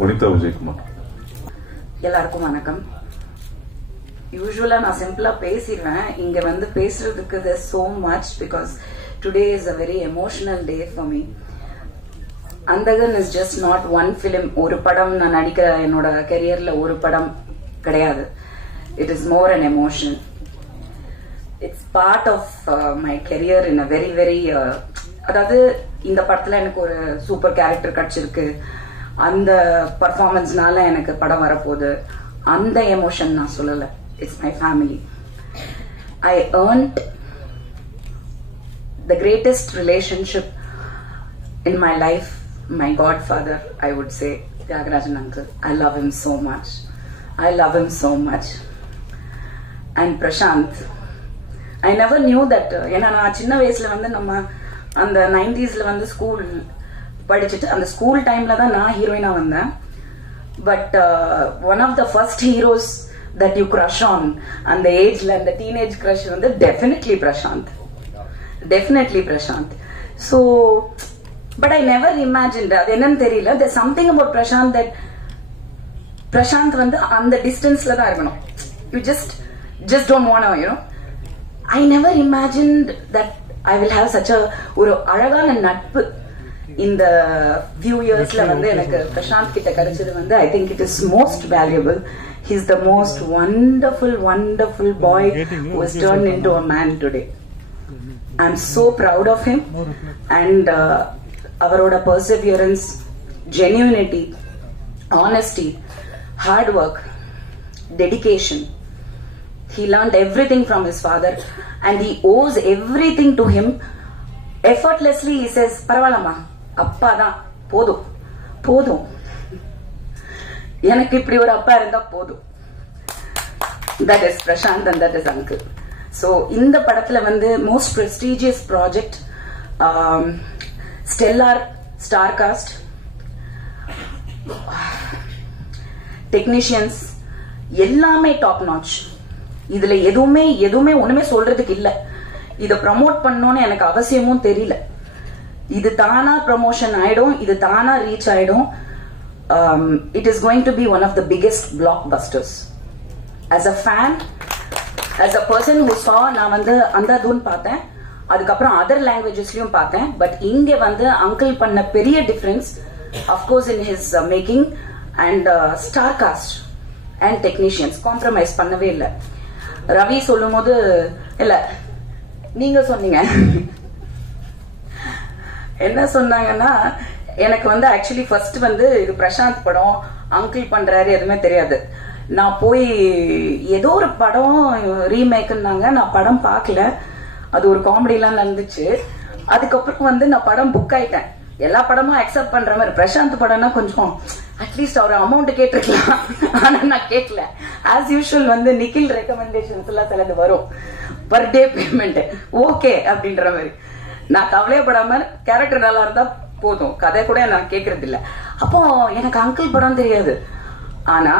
வனிதா விஜயகுமார். எல்லாருக்கும் வணக்கம். யூசுவலா நான் சிம்பிளா பேசிடுவேன். இங்க வந்து பேசுறதுக்கு there's so much because today is a very emotional day for me. Andagan is just not one film. ஒரு படம் நான் நடிக்கிற என்னோட கெரியர்ல ஒரு படம் கிடையாது. It is more an emotion. It's part of my career in a very very அதாவது இந்த படத்துல எனக்கு ஒரு சூப்பர் கேரக்டர் கிடைச்சிருக்கு, அந்த பர்ஃபார்மன்ஸ்னால எனக்கு படம் வரப்போகுது, அந்த எமோஷன் நான் சொல்லல. It's my family. I earned the greatest relationship in my life, my godfather, I would say, Tyagarajan uncle. I love him so much. I love him so much. And Prashant, I never knew that. ஏன்னா நான் சின்ன வயசுல வந்து நம்ம அந்த 90sல வந்து school படிச்சுட்டு அந்த ஸ்கூல் டைம்ல தான் நான் ஹீரோயினா வந்தேன். But one of the first heroes that you crush on அந்த ஏஜ்ல, அந்த டீனேஜ் கிரஷ் வந்து definitely Prashanth. So but I never imagined, அது என்னன்னு தெரியல, there something about Prashanth that Prashanth வந்து அந்த டிஸ்டன்ஸ்ல தான் இருக்கணும். You just don't want you know. I never imagined that I will have such ஒரு அழகான நட்பு இந்த few yearsல வந்து எனக்கு பிரசாந்த் கிட்ட கிடைச்சது வந்து I think it is most valuable. He is the most wonderful boy who has turned into a man today. I am so proud of him and avaroda perseverance, genuinity, honesty, hard work, dedication. He learned everything from his father and he owes everything to him. Effortlessly he says, "Paravalama, அப்பா தான் போதும் போதும், எனக்கு இப்படி ஒரு அப்பா இருந்தா போதும்." That is Prashant and that is uncle. So இந்த படத்துல வந்து most prestigious project, stellar star cast, technicians எல்லாமே டாப் நாட்ச். இதுல எதுவுமே ஒண்ணுமே சொல்றதுக்கு இல்ல. இத ப்ரமோட் பண்ணணும்னு எனக்கு அவசியமும் தெரியல. இது தானா ப்ரமோஷன் ஆயிடும், இது தானா ரீச் ஆயிடும். It is going to be one of the biggest blockbusters. As a fan, as a person who saw, நான் வந்து அந்தாதூன் பார்த்தேன், அதுக்கப்புறம் அதர் லாங்குவேஜஸ்லயும் பார்த்தேன். பட் இங்க வந்து அங்கிள் பண்ண பெரிய difference of course in his making and star cast and technicians compromise பண்ணவே இல்லை. ரவி சொல்லும் போது இல்ல, நீங்க சொன்னீங்க என்ன சொன்னாங்கன்னா, எனக்கு வந்து ஆக்சுவலி ஃபர்ஸ்ட் வந்து இது பிரசாந்த் படம், அங்கிள் பண்றாரு, எதுவுமே தெரியாது. நான் போய் ஏதோ ஒரு படம் ரீமேக்குன்னாங்க, நான் படம் பார்க்கல, அது ஒரு காமெடிலாம் நடந்துச்சு. அதுக்கப்புறம் வந்து நான் படம் புக் ஆயிட்டேன். எல்லா படமும் அக்செப்ட் பண்ற மாதிரி, பிரசாந்த் படம்னா கொஞ்சம் அட்லீஸ்ட் அவர் அமௌண்ட் கேட்டிருக்கலாம், ஆனா நான் கேட்கல. ஆஸ் யூஷுவல் வந்து நிக்கில் ரெக்கமெண்டேஷன்ஸ் எல்லாம் சிலது வரும், பர் டே பேமெண்ட் ஓகே அப்படின்ற மாதிரி. நான் கவலையப்படாம கேரக்டர் நல்லா இருந்தா போதும், கதை கூட நான் கேட்கறது இல்ல. அப்போ எனக்கு அங்கிள் படம் தெரியாது. ஆனா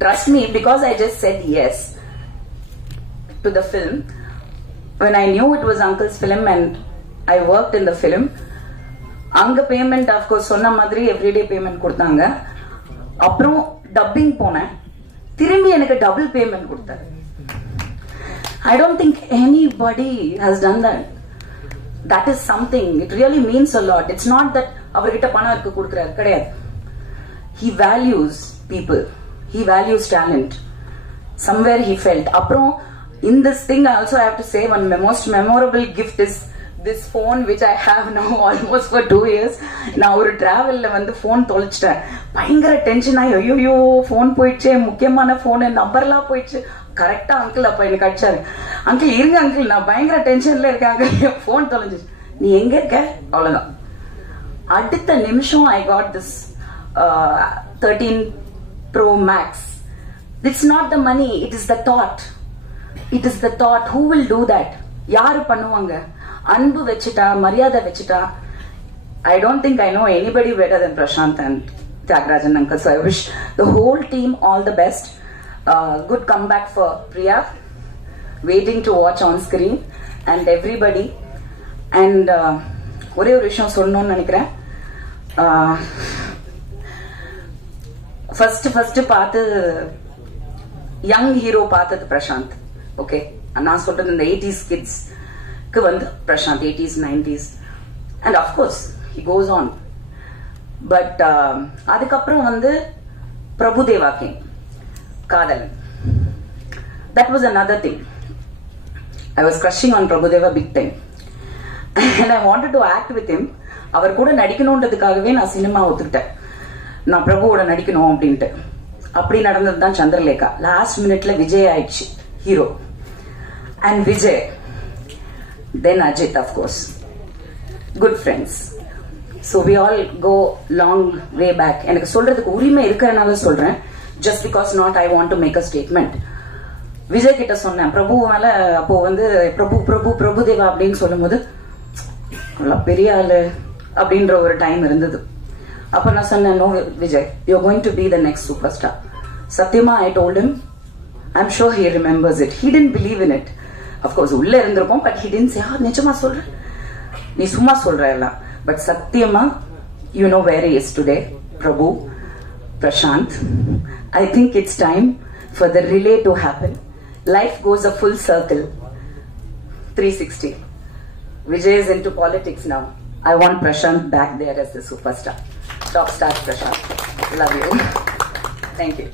trust me, because I just said yes to the film, when I knew it was uncle's film and I worked in the film, அங்க பேமெண்ட் of course சொன்ன மாதிரி எவ்ரிடே பேமெண்ட் கொடுத்தாங்க. அப்புறம் டப்பிங் போனேன், திரும்பி எனக்கு டபுள் பேமெண்ட் கொடுத்தாரு. I don't think anybody has done that. That is something, it really means a lot. It's not that அவர்கிட்ட பணம் இருக்கு கொடுக்கறாரு, கிடையாது. He values people, he values talent. Somewhere he felt. அப்புறம் in this thing I also have to say one most memorable gift is this phone which I have now almost for 2 years. நான் ஒரு டிராவல்ல வந்து phone தொலைச்சிட்டேன், பயங்கர tension ஆகி ஐயோ phone போயிடுச்சு, முக்கியமான phone, நம்பர்லாம் போயிடுச்சு. கரெக்டா அங்கிள் அப்ப எனக்கு அடிச்சாரு, அங்கிள் இருங்க அங்கிள், நான் பயங்கர டென்ஷன்ல இருக்கேன் அங்கிள், போன் தொலைஞ்சிச்சு. நீ எங்க இருக்க? அவ்வளவுதான். அடுத்த நிமிஷம் I got this 13 Pro Max. It's not the money, it is the thought. It is the thought. Who will do that? யாரு பண்ணுவாங்க? அன்பு வச்சுட்டா, மரியாதை வச்சுட்டா. I don't think I know anybody better than Prashant and Tyagarajan uncle. So I wish the whole team all the best. Good comeback for Priya, waiting to watch on screen, and everybody. And ஒரே ஒரு விஷயம் சொல்லணும்னு நினைக்கிறேன். First பார்த்து young hero பார்த்தது Prashanth. Okay, நான் சொல்றது இந்த 80s கிட்ஸ்க்கு வந்து Prashanth, 80s 90s, and of course he goes on. But அதுக்கப்புறம் வந்து Prabhudeva came, Kadhalan. That was another thing. I was crushing on Prabhudeva big time. And I wanted to act with him. அவர் கூட நடிக்கணுன்றதுக்காகவே நான் சினிமா ஒத்துக்கிட்டேன். நான் பிரபுவோட நடிக்கணும் அப்படின்ட்டு. அப்படி நடந்தது தான் சந்திரலேகா. லாஸ்ட் மினிட்ல விஜய் ஆயிடுச்சு hero. And Vijay. Then Ajit, of course. Good friends. So we all go long way back. எனக்கு சொல்றதுக்கு உரிமை இருக்கறனால சொல்றேன். Just because not I want to make a statement. Vijay கிட்ட சொன்னேன் பிரபு மேல. அப்போ வந்து பிரபுதேவா அப்படின்னு சொல்லும் போது பெரிய ஆளு அப்படின்ற ஒரு டைம் இருந்தது. அப்ப நான் சொன்னேன், no Vijay, you going to be the next super star. சத்தியமா I told him. I'm sure he remembers it. He didn't believe in it. Of course உள்ள இருந்திருக்கும், பட் ஹி டிடன்ட் சே நிஜமா சொல்றேன், நீ சும்மா சொல்ற எல்லாம். பட் சத்தியமா you know where he is today. Prabhu, Prashanth, I think it's time for the relay to happen. Life goes a full circle, 360. Vijay is into politics now. I want Prashant back there as the superstar. Top star Prashant. Love you. Thank you.